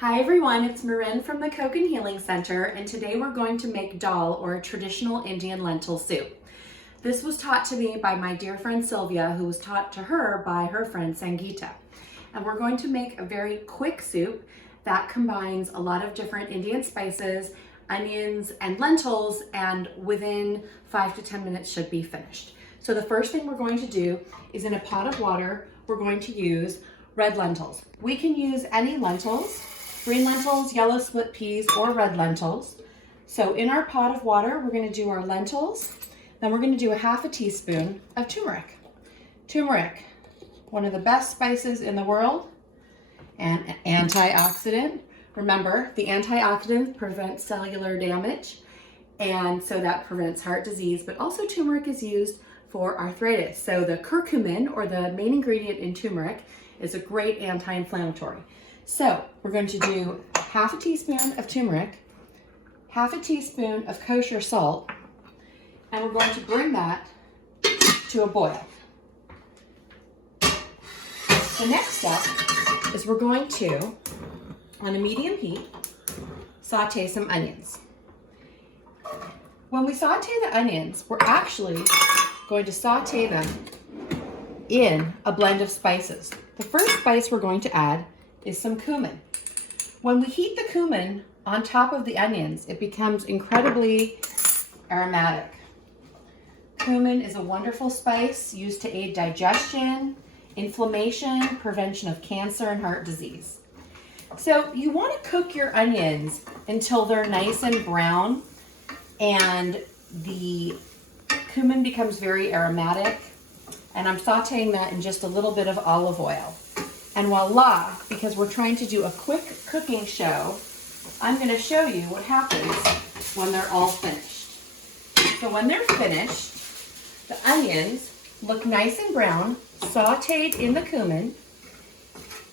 Hi everyone, it's Marin from the Kosher Healing Center, and today we're going to make dal, or a traditional Indian lentil soup. This was taught to me by my dear friend Sylvia, who was taught to her by her friend Sangeeta. And we're going to make a very quick soup that combines a lot of different Indian spices, onions, and lentils, and within 5 to 10 minutes should be finished. So the first thing we're going to do is, in a pot of water, we're going to use red lentils. We can use any lentils. Green lentils, yellow split peas, or red lentils. So in our pot of water, we're going to do our lentils. Then we're going to do a half a teaspoon of turmeric. Turmeric, one of the best spices in the world, and an antioxidant. Remember, the antioxidant prevents cellular damage, and so that prevents heart disease, but also turmeric is used for arthritis. So the curcumin, or the main ingredient in turmeric, is a great anti-inflammatory. So we're going to do half a teaspoon of turmeric, half a teaspoon of kosher salt, and we're going to bring that to a boil. The next step is we're going to, on a medium heat, saute some onions. When we saute the onions, we're actually going to saute them in a blend of spices. The first spice we're going to add is some cumin. When we heat the cumin on top of the onions, it becomes incredibly aromatic. Cumin is a wonderful spice used to aid digestion, inflammation, prevention of cancer, and heart disease. So you want to cook your onions until they're nice and brown and the cumin becomes very aromatic. And I'm sauteing that in just a little bit of olive oil. And voila, because we're trying to do a quick cooking show, I'm going to show you what happens when they're all finished. So when they're finished, the onions look nice and brown, sauteed in the cumin,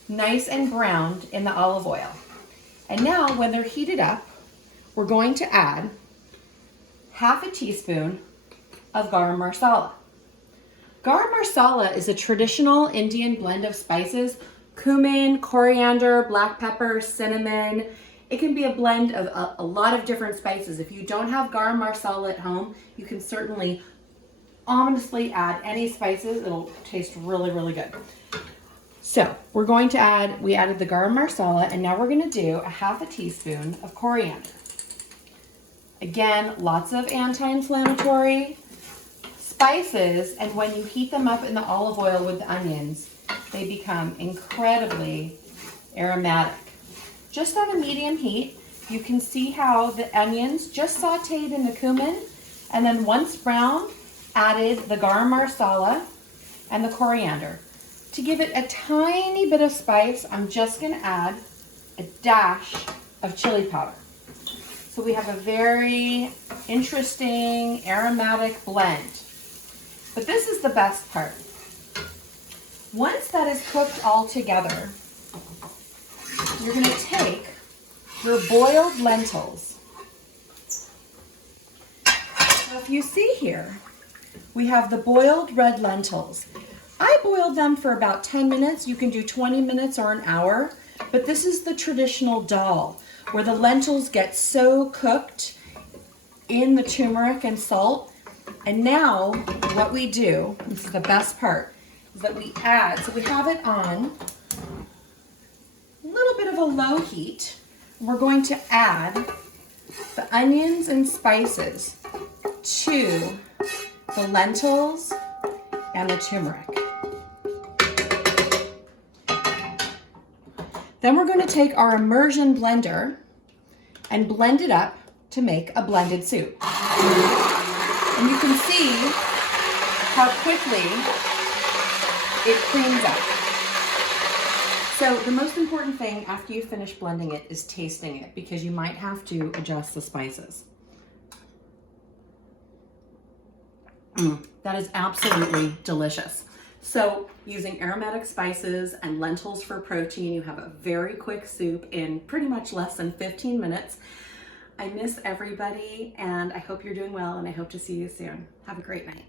nice and browned in the olive oil. And now when they're heated up, we're going to add half a teaspoon of garam marsala. Garam marsala is a traditional Indian blend of spices: cumin, coriander, black pepper, cinnamon. It can be a blend of a lot of different spices. If you don't have garam marsala at home, you can certainly ominously add any spices. It'll taste really, really good. So we're going to add, we added the garam marsala, and now we're going to do a half a teaspoon of coriander. Again, lots of anti-inflammatory spices, and when you heat them up in the olive oil with the onions, they become incredibly aromatic. Just on a medium heat, you can see how the onions just sauteed in the cumin, and then once brown, added the garam marsala and the coriander. To give it a tiny bit of spice, I'm just going to add a dash of chili powder. So we have a very interesting aromatic blend. But this is the best part. Once that is cooked all together, you're going to take your boiled lentils. So if you see here, we have the boiled red lentils. I boiled them for about 10 minutes. You can do 20 minutes or an hour, but this is the traditional dal, where the lentils get so cooked in the turmeric and salt. And now what we do, this is the best part, is that we add, so we have it on a little bit of a low heat. We're going to add the onions and spices to the lentils and the turmeric. Then we're going to take our immersion blender and blend it up to make a blended soup. And you can see how quickly it creams up. So the most important thing after you finish blending it is tasting it, because you might have to adjust the spices. That is absolutely delicious. So using aromatic spices and lentils for protein, you have a very quick soup in pretty much less than 15 minutes. I miss everybody, and I hope you're doing well, and I hope to see you soon. Have a great night.